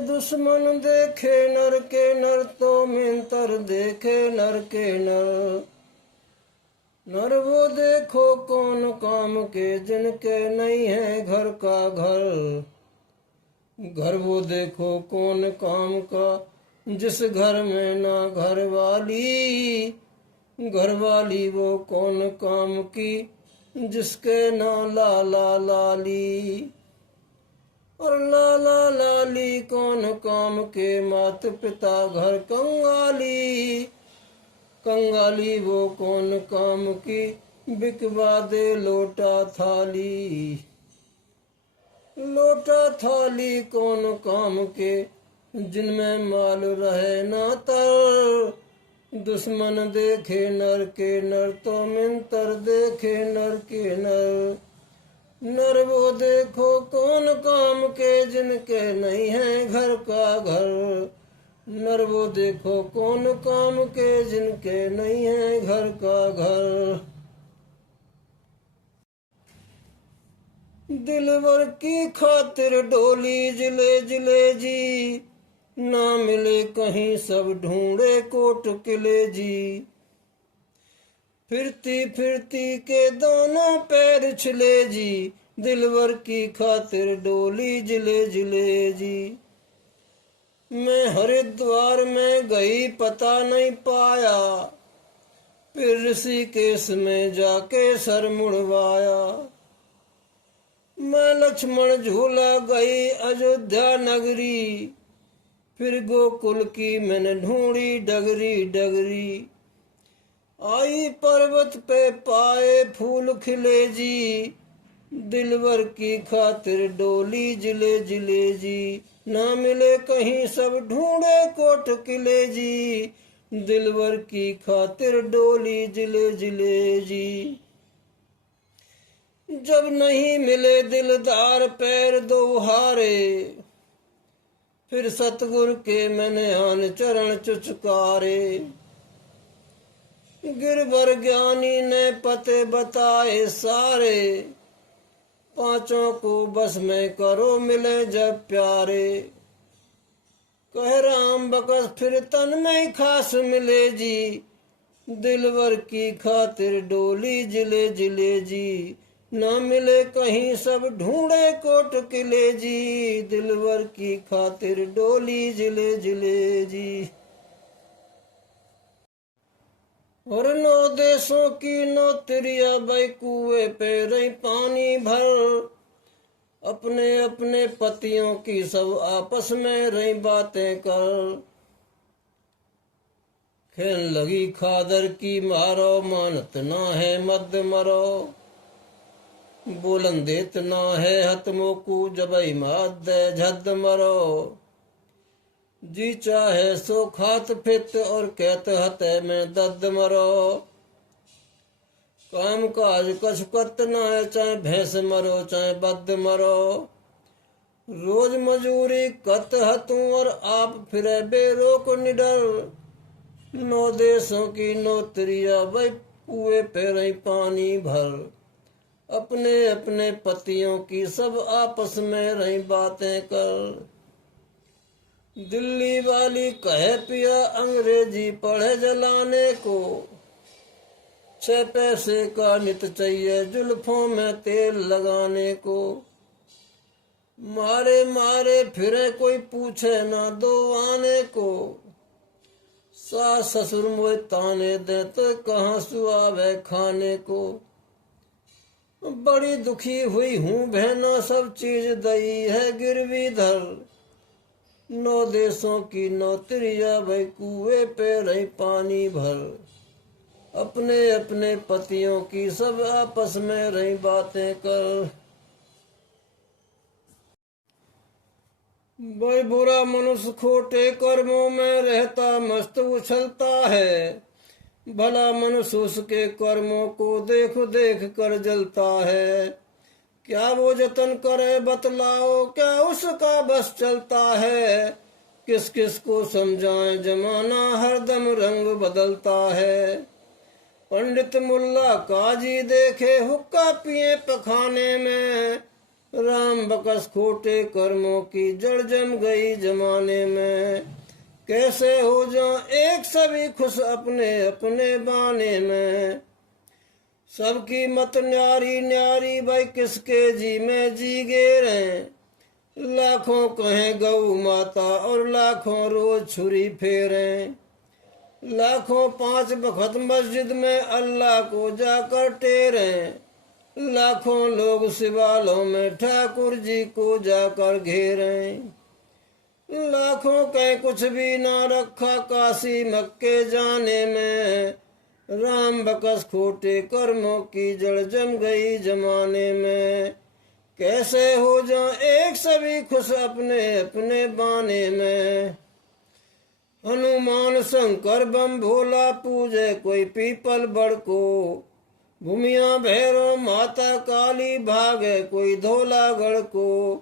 दुश्मन देखे नर के नर तो मिंतर देखे नर के नर। नर वो देखो कौन काम के जिनके नहीं है घर का घर। घर वो देखो कौन काम का जिस घर में ना घर वाली। घर वाली वो कौन काम की जिसके ना लाला लाली। और लाला लाली कौन काम के मात पिता घर कंगाली। कंगाली वो कौन काम की बिकवा दे लोटा थाली। लोटा थाली कौन काम के जिनमें माल रहे ना तर। दुश्मन देखे नर के नर तो मिंतर देखे नर के नर। नर वो देखो कौन काम के जिनके नहीं है घर का घर। नर वो देखो कौन काम के जिनके नहीं है घर का घर। दिलवर की खातिर डोली जिले जिले जी। ना मिले कहीं सब ढूंढे कोट किले जी। फिरती फिरती के दोनों पैर छिले जी। दिलवर की खातिर डोली जिले जिले जी। मैं हरिद्वार में गई पता नहीं पाया। फिर ऋषिकेश में जाके सर मुड़वाया। मैं लक्ष्मण झूला गई अयोध्या नगरी। फिर गोकुल की मैंने ढूंढी डगरी डगरी। आई पर्वत पे पाए फूल खिले जी। दिलवर की खातिर डोली जिले जिले जी। ना मिले कहीं सब ढूंढे कोट किले जी। दिलवर की खातिर डोली जिले जिले जी। जब नहीं मिले दिलदार पैर दो हारे। फिर सतगुरु के मैंने आन चरण चुचकारे। गिरवर ज्ञानी ने पते बताए सारे। पांचों को बस में करो मिले जब प्यारे। कह राम बकस फिर तन में खास मिले जी। दिलवर की खातिर डोली जिले जिले जी। ना मिले कहीं सब ढूंढे कोट किले जी। दिलवर की खातिर डोली जिले जिले जी। और 9 देशों की नौतरिया भाई कुएं पे रही पानी भर। अपने अपने पतियों की सब आपस में रही बातें कर। खेल लगी खादर की मारो मानत ना है मद मरो। बोलन देत ना है हतमोकू जबई माद झद मरो। जी चाहे सो खात फित और कहत हते में दद मरो। काम काज कछ कत ना है चाहे भैंस मरो चाहे बद मरो। रोज मजूरी कत हतूं और आप फिरे बेरोक निडर। 9 देशों की नौतरिया वही कुएं पे रही पानी भर। अपने अपने पतियों की सब आपस में रही बातें कर। दिल्ली वाली कहे पिया अंग्रेजी पढ़े जलाने को। 6 पैसे का नित चाहिए जुल्फों में तेल लगाने को। मारे मारे फिरे कोई पूछे ना दो आने को। सास ससुर मोए ताने दे तो कहाँ सुआवे खाने को। बड़ी दुखी हुई हूँ बहना सब चीज दई है गिरवी धर। 9 देशों की नौतरिया भाई कुएं पे रही पानी भर। अपने अपने पतियों की सब आपस में रही बातें कर। भाई बुरा मनुष्य खोटे कर्मों में रहता मस्त उछलता है। भला मनुष्य उसके कर्मों को देख देख कर जलता है। क्या वो जतन करे बतलाओ क्या उसका बस चलता है। किस किस को समझाए जमाना हरदम रंग बदलता है। पंडित मुल्ला काजी देखे हुक्का पिए पखाने में। राम बकस खोटे कर्मों की जड़ जम गई जमाने में। कैसे हो जाऊं एक सभी खुश अपने अपने बाने में। सबकी मत न्यारी न्यारी भाई किसके जी में जी गेरें। लाखों कहें गौ माता और लाखों रोज छुरी फेरें। लाखों 5 वक्त मस्जिद में अल्लाह को जाकर टेरें। लाखों लोग शिवालों में ठाकुर जी को जाकर घेरें। लाखों कहीं कुछ भी ना रखा काशी मक्के जाने में। राम बकस खोटे कर्मों की जड़ जम गई जमाने में। कैसे हो जाऊं एक सभी खुश अपने अपने बाने में। हनुमान शंकर बम भोला पूजे कोई पीपल बड़ को। भूमिया भैरव माता काली भागे कोई धौलागढ़ को।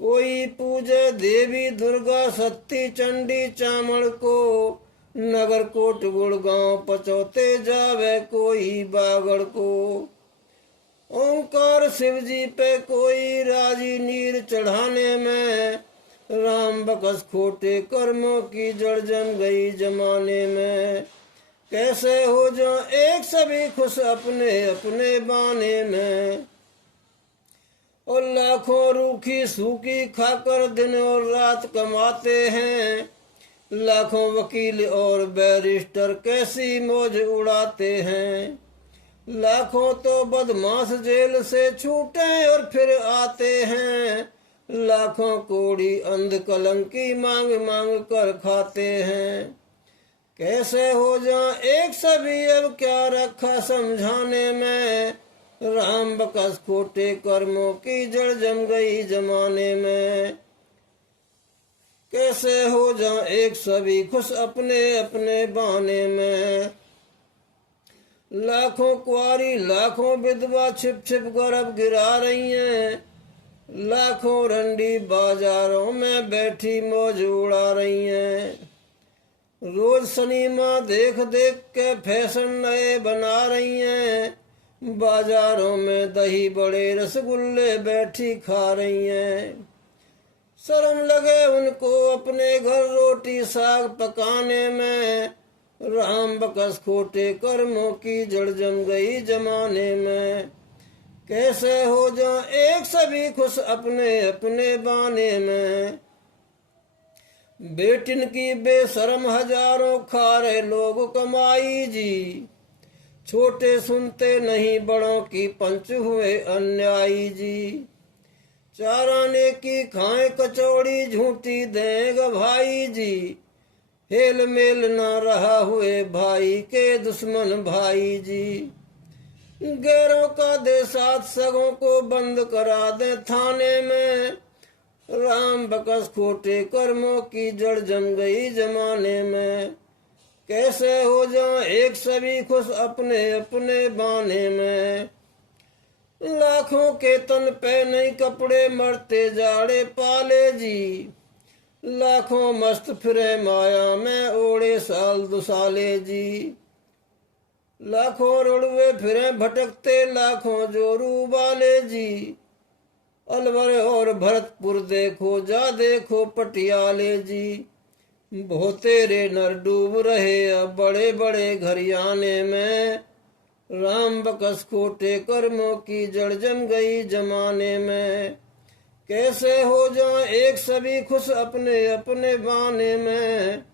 कोई पूजे देवी दुर्गा सती चंडी चामड़ को। नगर कोट गुड़गांव पचौते जावे कोई बागड़ को। ओंकार शिव जी पे कोई राजी नीर चढ़ाने में। राम बकस खोटे कर्मों की जड़ जम गई जमाने में। कैसे हो जाऊं एक सभी खुश अपने अपने बाने में। और लाखों रूखी सूखी खाकर दिन और रात कमाते हैं। लाखों वकील और बैरिस्टर कैसी मौज उड़ाते हैं। लाखों तो बदमाश जेल से छूटे और फिर आते हैं। लाखों कोड़ी अंध कलंकी मांग मांग कर खाते हैं। कैसे हो जाऊं एक सभी अब क्या रखा समझाने में। राम बकस खोटे कर्मों की जड़ जम गई जमाने में। कैसे हो जाऊं एक सभी खुश अपने अपने बाने में। लाखों कुआरी लाखों विधवा छिप छिप गर्भ गिरा रही हैं। लाखों रंडी बाजारों में बैठी मौज उड़ा रही हैं। रोज सिनेमा देख देख के फैशन नए बना रही हैं। बाजारों में दही बड़े रसगुल्ले बैठी खा रही हैं। शर्म लगे उनको अपने घर रोटी साग पकाने में। राम बकस खोटे कर्मों की जड़ जम गई जमाने में। कैसे हो जाऊं एक सभी खुश अपने अपने बाने में। बेटिन की बेशरम हजारों खारे लोग कमाई जी। छोटे सुनते नहीं बड़ों की पंच हुए अन्यायी जी। चाराने की खाए कचौड़ी झूठी देगा भाई जी। हेल मेल न रहा हुए भाई के दुश्मन भाई जी। गैरों का दे साथ सगों को बंद करा दे थाने में। राम बकस खोटे कर्मों की जड़ जम गई जमाने में। कैसे हो जाऊं एक सभी खुश अपने अपने बाने में। लाखों के तन पे नहीं कपड़े मरते जाड़े पाले जी। लाखों मस्त फिरे माया में ओढ़े साल दुसाले जी। लाखों रुड़वे फिरे भटकते लाखों जोरू वाले जी। अलवर और भरतपुर देखो जा देखो पटियाले जी। बहुतेरे नर डूब रहे अब बड़े बड़े घरियाने में। राम बकस खोटे कर्मों की जड़ जम गई जमाने में। कैसे हो जाऊं एक सभी खुश अपने अपने बाने में।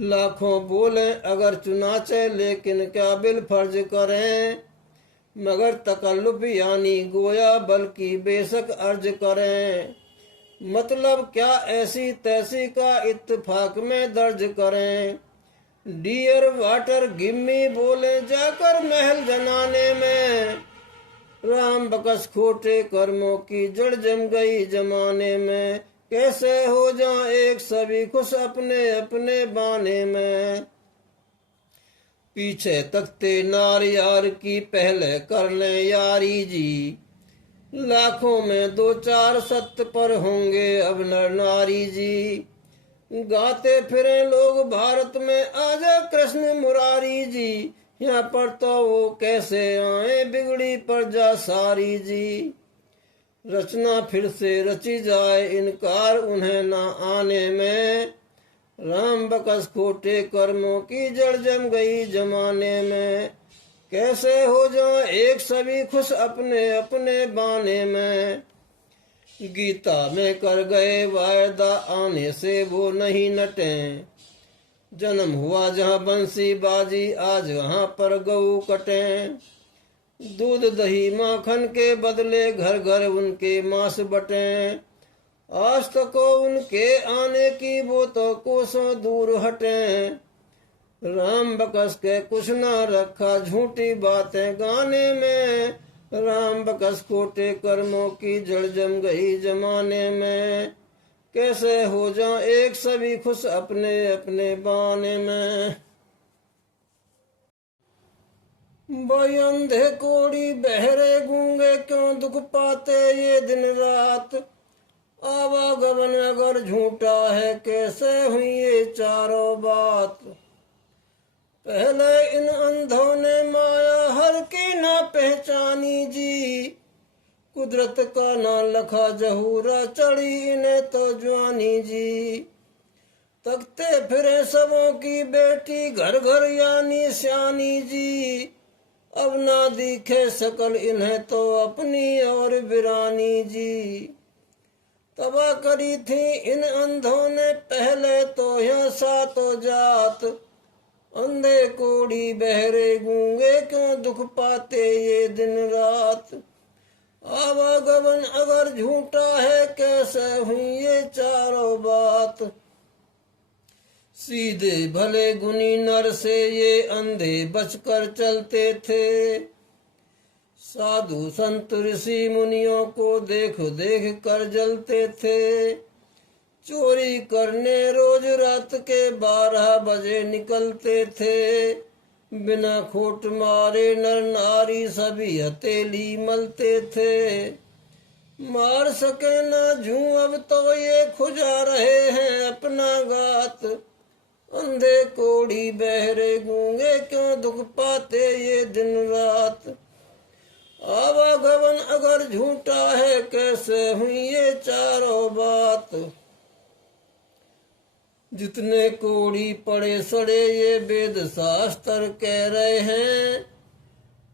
लाखों बोले अगर चुनाचे लेकिन क्या बिल फर्ज करें। मगर तकल्लुफ यानी गोया बल्कि बेशक अर्ज करें। मतलब क्या ऐसी तैसी का इत्तेफाक में दर्ज करें। डियर वाटर गिम्मी बोले जाकर महल जनाने में। राम बकस खोटे कर्मों की जड़ जम गई जमाने में। कैसे हो जाऊं एक सभी खुश अपने अपने बाने में। पीछे तकते नार यार की पहले कर ले यारी जी। लाखों में 2-4 सत्य पर होंगे अब नर नारी जी। गाते फिरे लोग भारत में आजा कृष्ण मुरारी जी। यहाँ पर तो वो कैसे आए बिगड़ी प्रजा सारी जी। रचना फिर से रची जाए, इनकार उन्हें ना आने में। राम बकस खोटे कर्मों की जड़ जम गई जमाने में। कैसे हो जाए एक सभी खुश अपने अपने बाने में। गीता में कर गए वायदा, आने से वो नहीं नटे। जन्म हुआ जहाँ बंसी बाजी, आज वहाँ पर गऊ कटे। दूध दही माखन के बदले घर घर उनके मांस बटे। आज तक उनके आने की वो तो कोसों दूर हटे। राम बकस के कुछ ना रखा झूठी बातें गाने में। राम बकस खोटे कर्मों की जड़ जम गई जमाने में। कैसे हो जाए एक सभी खुश अपने अपने बाने में। भाई अंधे कोड़ी बहरे गूंगे क्यों दुख पाते ये दिन रात। आवागमन अगर झूठा है कैसे हुई ये चारों बात। पहले इन अंधों ने माया हर की ना पहचानी जी। कुदरत का ना लखा जहूरा, चढ़ी इन्हें तो जवानी जी। तकते फिरे सबों की बेटी, घर घर यानी सियानी जी। अब ना दिखे सकल इन्हें तो अपनी और बिरानी जी। तबाह करी थी इन अंधों ने पहले तो यहाँ सातों जात। अंधे कोड़ी बहरे गूंगे क्यों दुख पाते ये दिन रात। आवागमन अगर झूठा है कैसे हुई ये चारों बात। सीधे भले गुनी नर से ये अंधे बचकर चलते थे। साधु संत ऋषि मुनियों को देख देख कर जलते थे। चोरी करने रोज रात के 12 बजे निकलते थे। बिना खोट मारे नर नारी सभी हथेली मलते थे। मार सके ना जू अब तो ये खुजा रहे हैं अपना गात। अंधे कोड़ी बहरे गूंगे क्यों दुख पाते ये दिन रात। आवागमन अगर झूठा है कैसे हुई ये चारों बात। जितने कोड़ी पड़े सड़े ये वेद शास्त्र कह रहे हैं।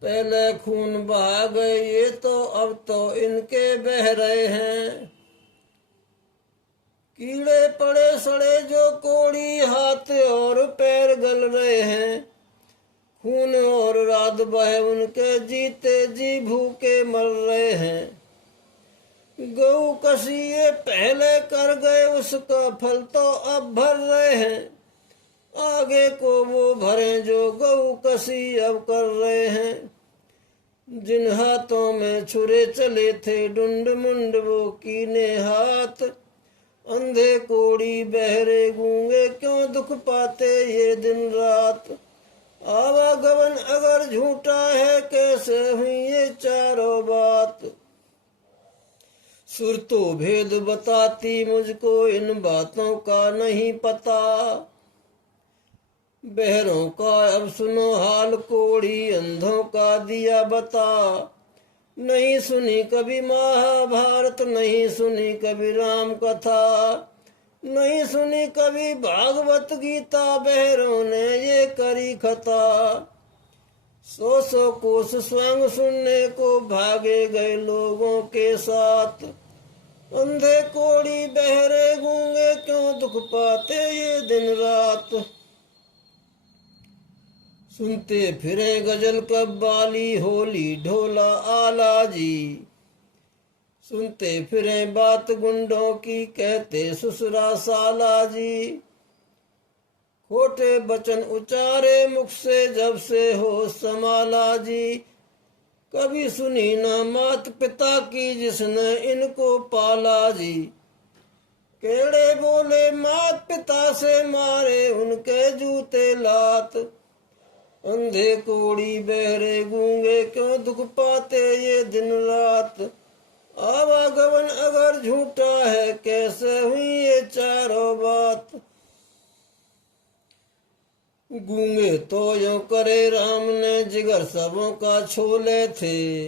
पहले खून बहा गए ये तो अब तो इनके बह रहे हैं। कीड़े पड़े सड़े जो कोड़ी, हाथ और पैर गल रहे हैं। खून और रात बहे उनके, जीते जी भूखे मर रहे हैं। गऊ कसिए पहले कर गए उसका फल तो अब भर रहे हैं। आगे को वो भरे जो गऊ कसी अब कर रहे हैं। जिन हाथों में छुरे चले थे डुंड मुंड वो कीने हाथ। अंधे कोड़ी बहरे गूंगे क्यों दुख पाते ये दिन रात। आवागमन अगर झूठा है कैसे हुई ये चारों बात। सुर तो भेद बताती मुझको इन बातों का नहीं पता। बहरों का अब सुनो हाल, कोड़ी अंधों का दिया बता। नहीं सुनी कभी महाभारत, नहीं सुनी कभी राम कथा। नहीं सुनी कभी भागवत गीता, बहरों ने ये करी खता। 100 कोस स्वयं सुनने को भागे गए लोगों के साथ। अंधे कोड़ी बहरे गूंगे क्यों दुख पाते ये दिन रात। सुनते फिरे गजल कव्वाली, होली ढोला आला जी। सुनते फिरे बात गुंडों की, कहते ससुरा साला जी। खोटे बचन उचारे मुख से जब से हो संभाला जी। कभी सुनी ना मात पिता की जिसने इनको पाला जी। केड़े बोले मात पिता से मारे उनके जूते लात। अंधे कोड़ी बहरे गूंगे क्यों दुख पाते ये दिन रात। आवागमन अगर झूठा है कैसे हुई ये चारों बात। गूंगे तो यूं करे राम ने, जिगर सबों का छोले थे।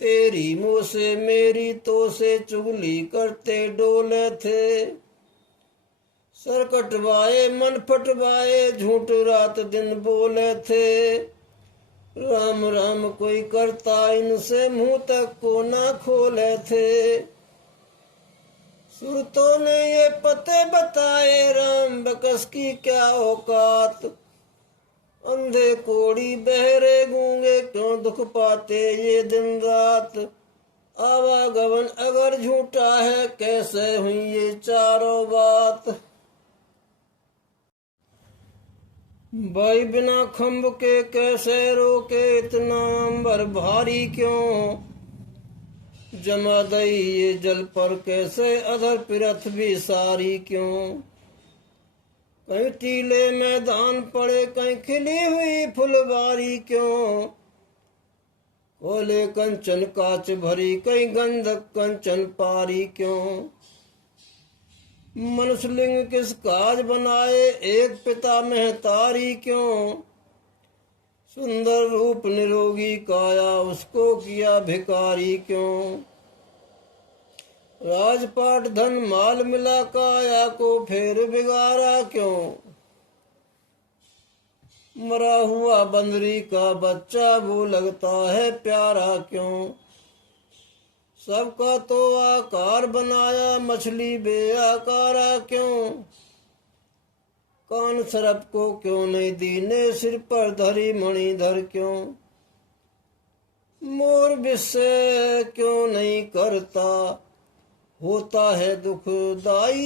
तेरी मुँह से मेरी तो से चुगली करते डोले थे। सर कटवाए मन फटवाए झूठ रात दिन बोले थे। राम राम कोई करता इनसे मुंह तक को ना खोले थे। सुरतों ने ये पते बताए राम बकस की क्या औकात। अंधे कोड़ी बहरे गूंगे क्यों दुख पाते ये दिन रात। आवागमन अगर झूठा है कैसे हुई ये चारों बात। भाई बिना खम्भ के कैसे रोके इतना अंबर भारी क्यों। जमा दई ये जल पर कैसे अधर पिरथ भी सारी क्यों। कहीं टीले मैदान पड़े कहीं खिली हुई फुलवारी क्यों। कोले कंचन काच भरी कहीं गंधक कंचन पारी क्यों। मनुष्यलिंग किस काज बनाए एक पिता महतारी क्यों। सुंदर रूप निरोगी काया उसको किया भिकारी क्यों। राजपाट धन माल मिला काया को फेर बिगाड़ा क्यों। मरा हुआ बंदरी का बच्चा वो लगता है प्यारा क्यों। सबका तो आकार बनाया मछली बेआकारा क्यों। कान सरप को क्यों नहीं दीने सिर पर धरी मणिधर क्यों। मोर विषय क्यों नहीं करता होता है दुखदाई।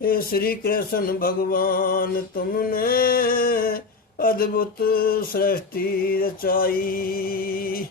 हे श्री कृष्ण भगवान तुमने अद्भुत सृष्टि रचाई।